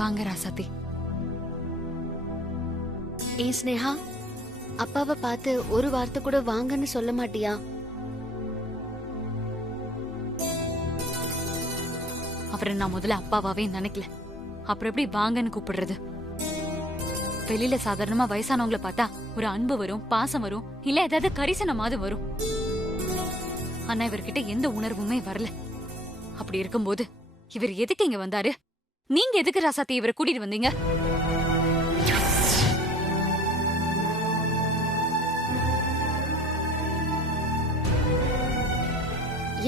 வாங்க ராசாத்தி. ஏ ஸ்னேகா, அப்பாவை பார்த்து ஒரு வார்த்தை கூட வாங்கன்னு சொல்ல மாட்டியா? அவரை நான் முதல்ல அப்பாவாவே நினைக்கல, அப்புறம் எப்படி வாங்கன்னு கூப்பிடுறது? வெளியில சாதாரணமா வயசானவங்களை பார்த்தா ஒரு அன்பு வரும், பாசம் வரும், இல்ல ஏதாவது கரிசனமாவது வரும். ஆனா இவர்கிட்ட எந்த உணர்வுமே வரல. அப்படி இருக்கும்போது இவர் எதுக்கு இங்க வந்தாரு? நீங்க எதுக்கு ராசாத்தி இவரை கூட்டிட்டு வந்தீங்க?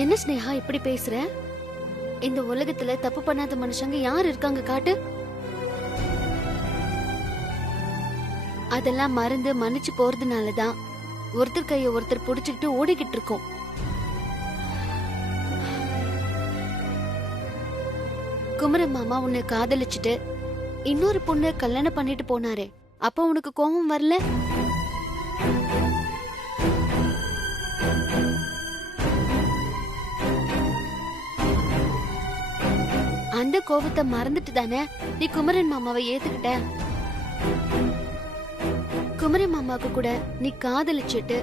என்ன ஸ்னேகா இப்படி பேசுற? இந்த உலகத்துல தப்பு பண்ணாத மனுஷங்க யார் இருக்காங்க காட்டு? அதெல்லாம் மறந்து மன்னிச்சு போறதுனாலதான் ஒருத்தர் கைய ஒருத்தர் புடிச்சுக்கிட்டு ஓடிக்கிட்டு இருக்கோம். குமர மாமா உன்னை காதலிச்சுட்டு இன்னொரு பொண்ணு கல்யாணம் பண்ணிட்டு போனாரே, அப்ப உனக்கு கோபம் வரல? அந்த கோபத்தை மறந்துட்டு தானே நீ குமரன் மாமாவை ஏத்துக்கிட்ட? குமரன் மாமாவுக்கு கூட நீ காதலிச்சுட்டு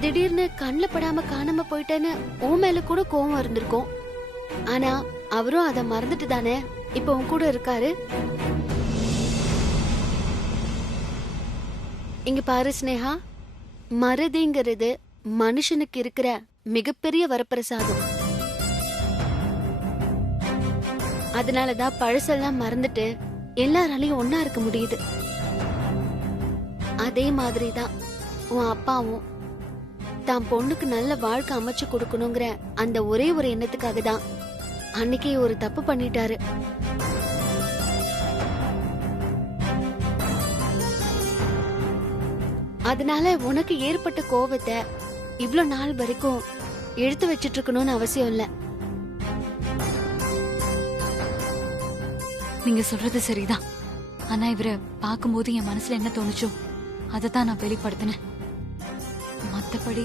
திடீர்னு கண்ணுல படாம காணாம போயிட்டேன்னு உன் மேல கூட கோபம் இருந்திருக்கும். ஆனா அவரும் அத மறந்துட்டு தானே இப்ப உன் கூட இருக்காரு. இங்க பாரு ஸ்னேகா, மறதிங்கிறது மனுஷனுக்கு இருக்கிற மிகப்பெரிய வரப்பிரசாதம். அதனாலதான் பழசெல்லாம் மறந்துட்டு எல்லாராலையும் ஒன்னா இருக்க முடியுது. அதே மாதிரிதான் உன் அப்பாவும் தான் பொண்ணுக்கு நல்ல வாழ்க்கை அமைச்சு கொடுக்கணுங்கிற அந்த ஒரே ஒரு எண்ணத்துக்காக தான் அன்னைக்கே ஒரு தப்பு பண்ணிட்டாரு. அதனால உனக்கு ஏற்பட்ட கோபத்தை இவ்ளோ நாள் வரைக்கும் எடுத்து வச்சிட்டு இருக்கணும்னு அவசியம் இல்ல. நீங்க சொல்றது சரிதான். ஆனா இவரை பார்க்கும்போது என் மனசுல என்ன தோணுச்சோ அதத்தான் நான் வெளிப்படுத்தினேன். மத்தபடி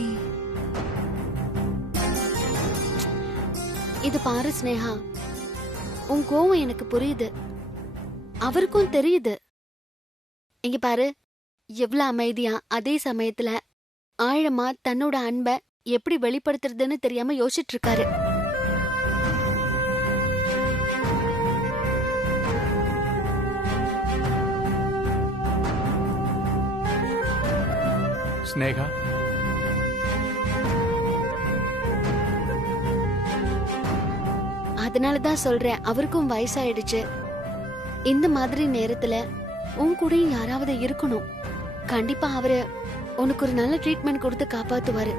இது பாரு ஸ்னேகா, உன் கோவம் எனக்கு புரியுது, அவருக்கும் தெரியுது. இங்க பாரு, எவ்வளவு அமைதியா அதே சமயத்துல ஆழமா தன்னோட அன்பை எப்படி வெளிப்படுத்துறதுன்னு தெரியாம யோசிச்சுட்டு இருக்காரு. ஸ்னேகா, அதனாலதான் சொல்றேன், அவருக்கும் வயசாயிடுச்சு. இந்த மாதிரி நேரத்துல உன் கூட யாராவது இருக்கணும். கண்டிப்பா அவரு உனக்கு ஒரு நல்ல ட்ரீட்மெண்ட் கொடுத்து காப்பாத்துவாரு.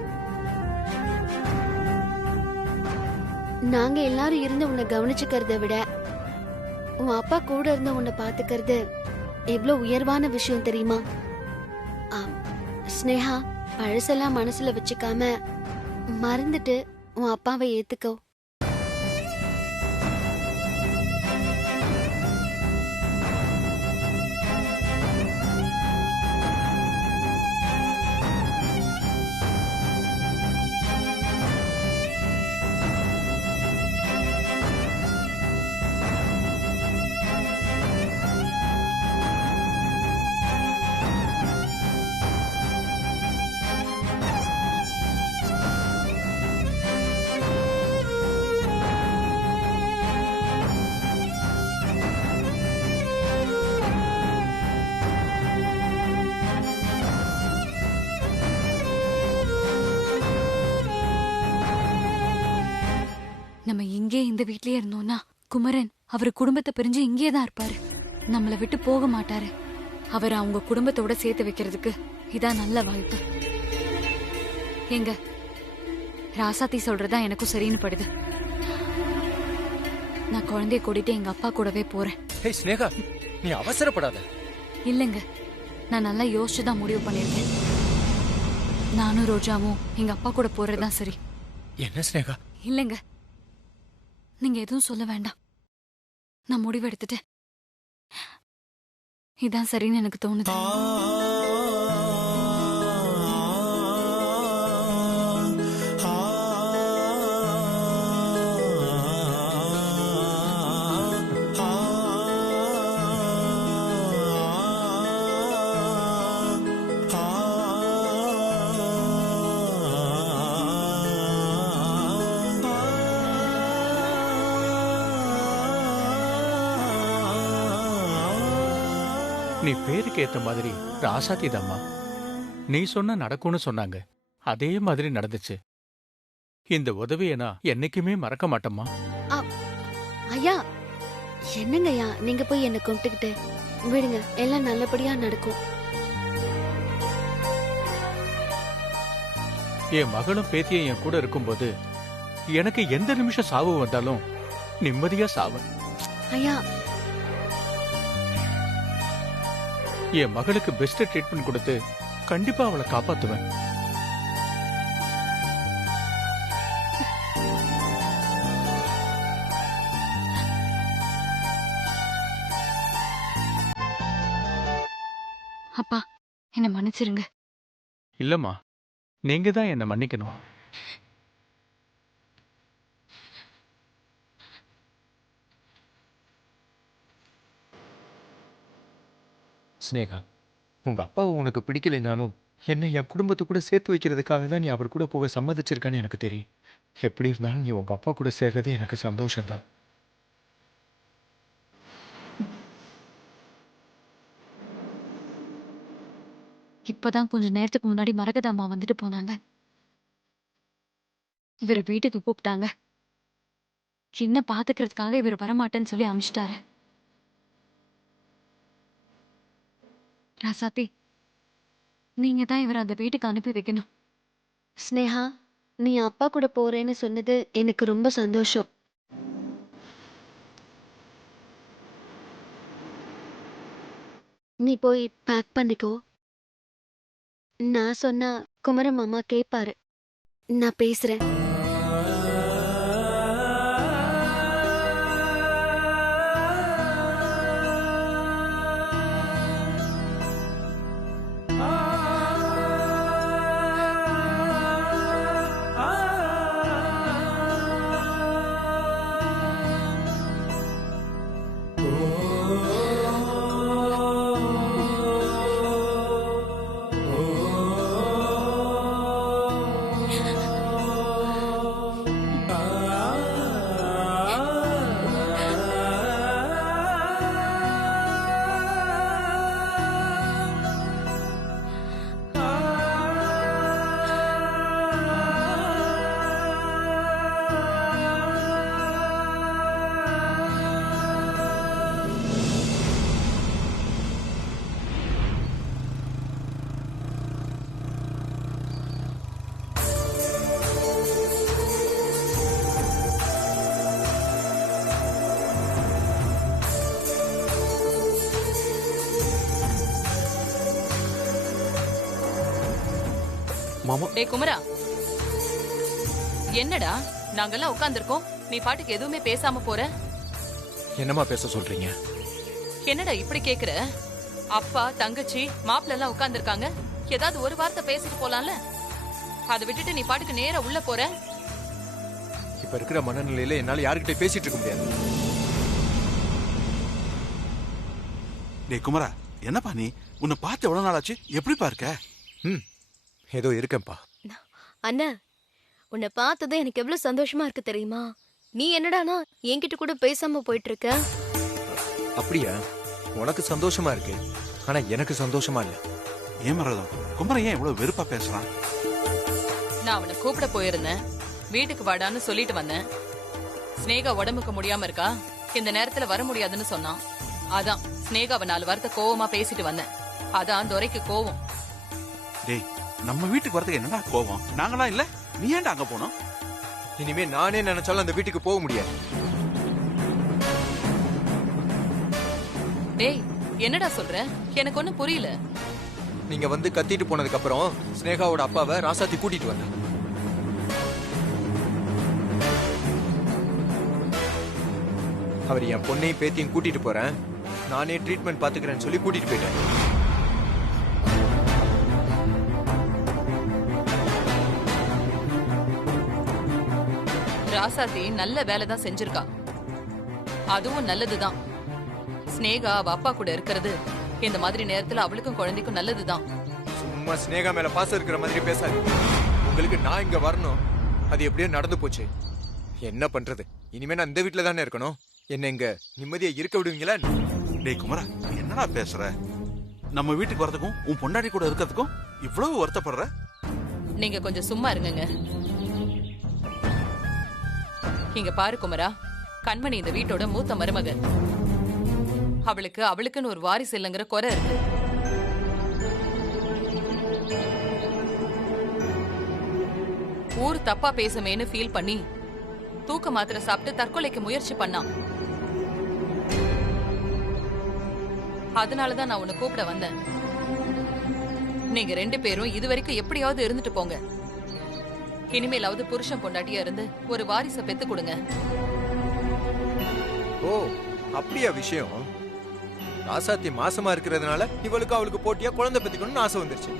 நாங்க எல்லாரும் இருந்து உன்னை கவனிச்சுக்கிறத விட உன் அப்பா கூட இருந்து உன்னை பாத்துக்கிறது எவ்வளவு உயர்வான விஷயம் தெரியுமா? ஸ்னேகா, பழசெல்லாம் மனசுல வச்சுக்காம மறந்துட்டு உன் அப்பாவை ஏத்துக்கோ. நம்ம இங்கே இந்த வீட்லயே இருந்தோம்னா குமரன் அவர் குடும்பத்தை பிரிஞ்சு இங்கேதான் இருப்பாரு. நம்மளை விட்டு போக மாட்டாரு. அவர் அவங்க குடும்பத்தோட சேர்த்து வைக்கிறதுக்கு இதான் நல்ல வாய்ப்பு. எங்க ராசாத்தி சொல்றதா எனக்கும் சரின்னு படுது. நான் குழந்தைய கூட்டிட்டு எங்க அப்பா கூடவே போறேன். ஸ்னேகா, நீ அவசரப்படாத. இல்லங்க, நான் நல்லா யோசிச்சுதான் முடிவு பண்ணிருக்கேன். நானும் ரோஜாவும் எங்க அப்பா கூட போறதுதான் சரி. என்ன ஸ்னேகா? இல்லங்க, நீங்க எதுவும் சொல்ல வேண்டாம். நான் முடிவு எடுத்துட்டேன். இதான் சரின்னு எனக்கு தோணுது. நீ பேருக்கு ஏத்த மாதிரி ராசாத்தி தாம்மா. நீ சொன்ன நடக்கும்னு சொன்னாங்க, அதே மாதிரி நடந்துச்சு. இந்த உதவியை நான் என்னைக்குமே மறக்க மாட்டேம்மா. ஐயா, என்னங்க ஐயா நீங்க போய் என்ன கும்பிட்டுக்கிட்டு விடுங்க, எல்லாம் நல்லபடியா நடக்கும். என் மகளும் பேத்தியும் என் கூட இருக்கும்போது எனக்கு எந்த நிமிஷம் சாவு வந்தாலும் நிம்மதியா சாவேன். ஐயா, என் மகளுக்கு பெஸ்ட் ட்ரீட்மெண்ட் கொடுத்து கண்டிப்பா அவளை காப்பாத்துவேன். அப்பா, என்ன மன்னிச்சிருங்க. இல்லம்மா, நீங்க தான் என்ன மன்னிக்கணும். ஸ்னேகா, உங்க அப்பாவை உனக்கு பிடிக்கலைனாலும் என்னை என் குடும்பத்தை கூட சேர்த்து வைக்கிறதுக்காக தான் நீ அவர் கூட போக சம்மதிச்சிருக்கான்னு எனக்கு தெரியும். எப்படி இருந்தாலும் நீ உங்க அப்பா கூட சேர்றது எனக்கு சந்தோஷம்தான். இப்பதான் கொஞ்ச நேரத்துக்கு முன்னாடி மரகதாம்மா வந்துட்டு போனாங்க. இவரை வீட்டுக்கு கூப்பிட்டாங்க. சின்ன பாத்துக்கிறதுக்காக இவர் வரமாட்டேன்னு சொல்லி அமிச்சிட்டாரு. ராசாத்தி, நீங்க தான் இவரை அந்த வீட்டுக்கு அனுப்பி வைக்கணும். ஸ்னேகா, நீ அப்பா கூட போறேன்னு சொன்னது எனக்கு ரொம்ப சந்தோஷம். நீ போய் பேக் பண்ணிக்கோ. நான் சொன்னா குமரன் மாமா கேட்பாரு. நான் பேசுறேன். மாமா, டேய் குமரா, என்னடா நாங்கெல்லாம் உட்கார்ந்திருக்கோம், நீ பாட்டுக்கு எதுவுமே பேசாம போற? என்னம்மா பேச சொல்றீங்க? என்னடா இப்படி கேக்குற? அப்பா தங்கச்சி மாப்பிள்ள எல்லாம் உட்கார்ந்திருக்காங்க, ஏதாவது ஒரு வார்த்தை பேசிட்டு போலாம்ல? அதை விட்டுட்டு நீ பாட்டுக்கு நேரா உள்ள போற. இப்ப இருக்கிற மனநிலையில என்னால யாருக்கிட்ட பேசிட்டு இருக்க முடியாது. டேய் குமரா, என்னப்பா நீ? உன்னை பார்த்து எவ்வளவு நாள் ஆச்சு? எப்படி பார்க்க? ஏதோ இருக்கேன்ப்பா. அண்ணா, உன்னை பார்த்தது எனக்கு எவ்வளவு சந்தோஷமா இருக்கு தெரியுமா? நீ என்னடானா என்கிட்ட கூட பேசாம போயிட்டு இருக்க. அப்படியா? உனக்கு சந்தோஷமா இருக்கு, ஆனா எனக்கு சந்தோஷமா இல்ல. ஏன் மரதம், குமரன் ஏன் இவ்வளவு வெறுப்பா பேசுறான்? நான் அவனை கூப்பிட போயிருந்தேன், வீட்டுக்கு வாடான்னு சொல்லிட்டு வந்தேன். ஸ்னேகா உடம்புக்கு முடியாம இருக்கா, இந்த நேரத்துல வர முடியாதுன்னு சொன்னான். அதான் ஸ்னேகாவை 4 வார்த்தை கோவமா பேசிட்டு வந்தேன். அதான் துரைக்கு கோவம். டேய், நம்ம வீட்டுக்கு வரதுக்கு என்னடா கோவம்? நாங்களா இல்ல, நீ ஏன்டா அங்க போனோம்? இனிமே நானே நினைச்சாலும் அந்த வீட்டுக்கு போக முடியாது. டேய், என்னடா சொல்ற? எனக்கு ஒண்ணும் புரியல. நீங்க வந்து கத்திட்டு போனதுக்கு அப்புறம் ஸ்னேகாவோட அப்பாவை ராசாத்தி கூட்டிட்டு வந்தேன். அவர் என் பொண்ணையும் பேத்தியும் கூட்டிட்டு போறேன், நானே ட்ரீட்மெண்ட் பாத்துக்கிறேன்னு சொல்லி கூட்டிட்டு போயிட்டேன். ராசாத்தி நல்ல வேலை தான் செஞ்சிருக்கா, அதுவும் நல்லதுதான். ஸ்னேகா அவ அப்பா கூட இருக்கிறது இந்த மாதிரி நேரத்துல அவளுக்கும் குழந்தைக்கும் நல்லதுதான். சும்மா ஸ்னேகா மேல பாசம் இருக்கிற மாதிரி பேசாது. உங்களுக்கு நான் இங்க வரணும், அது எப்படியோ நடந்து போச்சு. என்ன பண்றது? இனிமே நான் இந்த வீட்டுல தானே இருக்கணும். என்ன இங்க நிம்மதியா இருக்க விடுவீங்களா? டேய் குமரா, என்னடா பேசுற? நம்ம வீட்டுக்கு வரதுக்கும் உன் பொண்டாட்டி கூட இருக்கிறதுக்கும் இவ்வளவு வருத்தப்படுற? நீங்க கொஞ்சம் சும்மா இருங்கங்க. இங்க பாரு குமரா, கண்மணி இந்த வீட்டோட மூத்த மருமக. அவளுக்குன்னு ஒரு வாரிசு இல்லைங்கிற குறை இருக்கு. ஊர் தப்பா பேசுமேன்னு ஃபீல் பண்ணி தூக்க மாத்திரை சாப்பிட்டு தற்கொலைக்கு முயற்சி பண்ணான். அதனாலதான் நான் உன்னை கூப்பிட வந்தேன். நீங்க 2 பேரும் இதுவரைக்கும் எப்படியாவது இருந்துட்டு போங்க. இனிமேலாவது புருஷன் பொண்டாட்டியா இருந்து ஒரு வாரிசை பெத்து கொடுங்க. ஓ, அப்படியா விஷயம்? ராசாத்தி மாசமா இருக்கிறதுனால இவளுக்கு அவளுக்கு போட்டியா குழந்தை பெத்துக்கணும்னு ஆசை வந்துருச்சு.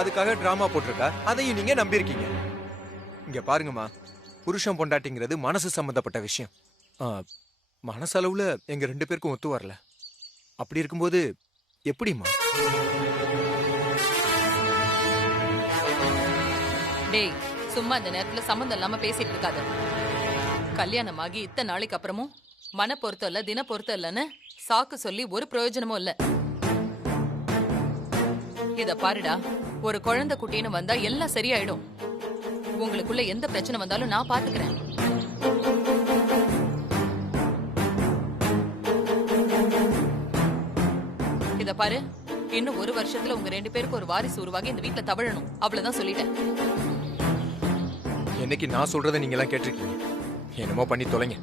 அதுக்காக டிராமா போட்டிருக்கா, அதையும் நீங்க நம்பியிருக்கீங்க. இங்க பாருங்கம்மா, புருஷன் பொண்டாட்டிங்கிறது மனசு சம்பந்தப்பட்ட விஷயம். மனசளவுல எங்க 2 பேருக்கும் ஒத்து வரல. அப்படி இருக்கும்போது எப்படிம்மா? டேய், சும்மா இந்த நேரத்துல சம்மந்தம் இல்லாம பேசிட்டு இருக்காத. கல்யாணமாகி இத்தனை நாளைக்கு அப்புறமும் மன பொருத்தம் இல்ல, தின பொருத்தம் இல்லன்னு சாக்கு சொல்லி ஒரு பிரயோஜனமும் இல்ல. இத பாருடா, ஒரு குழந்தை குட்டின்னு வந்தா எல்லாம் சரியாயிடும். உங்களுக்குள்ள எந்த பிரச்சனை வந்தாலும் நான் பாத்துக்கிறேன். இத பாரு, இன்னும் 1 வருஷத்துல உங்க 2 பேருக்கு ஒரு வாரிசு உருவாகி இந்த வீட்டுல தவழணும். அவ்வளவுதான் சொல்லிட்டேன். என்னைக்கு நான் சொல்றதை நீங்க எல்லாம் கேட்டிருக்கீங்க. என்னமோ பண்ணி தொலைங்க.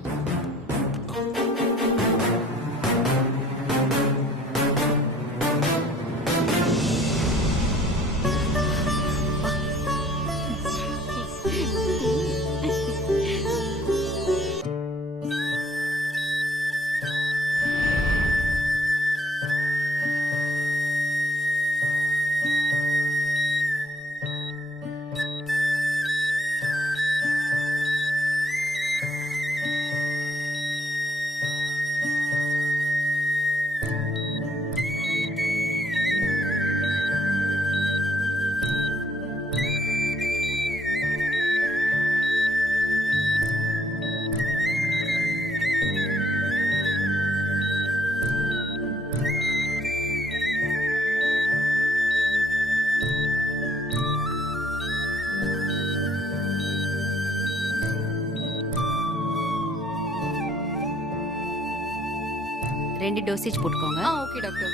ரெண்டு டோசேஜ் போட்டுக்கோங்க. Okay doctor.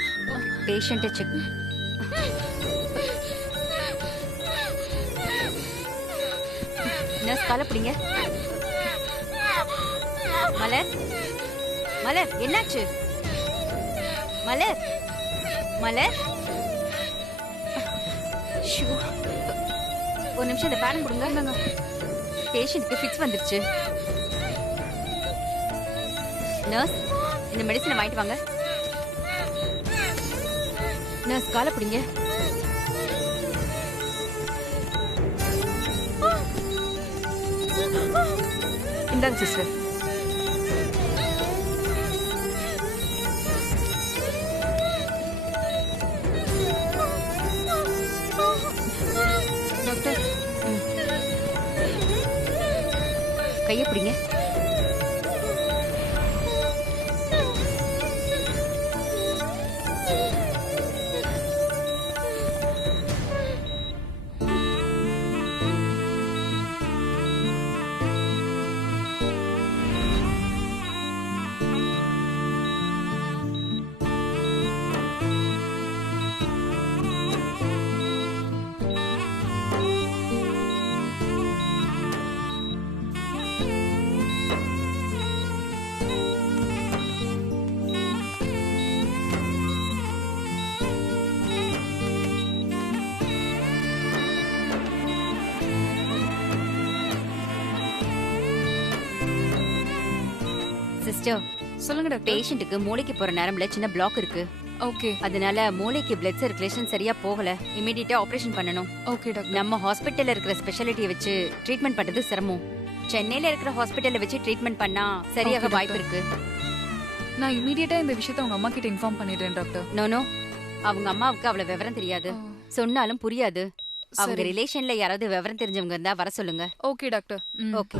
பேஷண்ட்டை செக். நர்ஸ் காலை பிடிங்க. மலர், மலர் என்னாச்சு? மலர், மலர், ஒரு நிமிஷம் இந்த பேரன் கொடுங்க. பேஷண்ட்க்கு ஃபிக்ஸ் வந்துருச்சு. நர்ஸ், இந்த மெடிசனை வாங்கிட்டு வாங்க. நர்ஸ் காலை பிடிங்க. இந்தாங்க சிஸ்டர். டாக்டர், கையை பிடிங்க. சிஸ்டர், சொல்லுங்க டாக்டர். பேஷண்ட்டுக்கு மூளைக்கு போற நரம்புல சின்ன பிளாக் இருக்கு. ஓகே. அதனால மூளைக்கு பிளட் சர்க்குலேஷன் சரியா போகல. இமிடியேட்டா ஆபரேஷன் பண்ணணும். Okay doctor. நம்ம ஹாஸ்பிட்டல்ல இருக்கிற ஸ்பெஷாலிட்டியை வச்சு ட்ரீட்மெண்ட் பண்றது சிரமம். சென்னையில இருக்கிற ஹாஸ்பிட்டல்ல வச்சு ட்ரீட்மெண்ட் பண்ணா சரியாக Okay, வாய்ப்பு இருக்கு. நான் இமிடியேட்டா இந்த விஷயத்தை உங்க அம்மா கிட்ட இன்ஃபார்ம் பண்ணிடுறேன் டாக்டர். நோ, அவங்க அம்மாவுக்கு அவ்வளவு விவரம் தெரியாது. சொன்னாலும் புரியாது. அவங்க சரி. ரிலேஷன்ல யாராவது விவரம் தெரிஞ்சவங்க இருந்தா வர சொல்லுங்க. Okay doctor. ஓகே.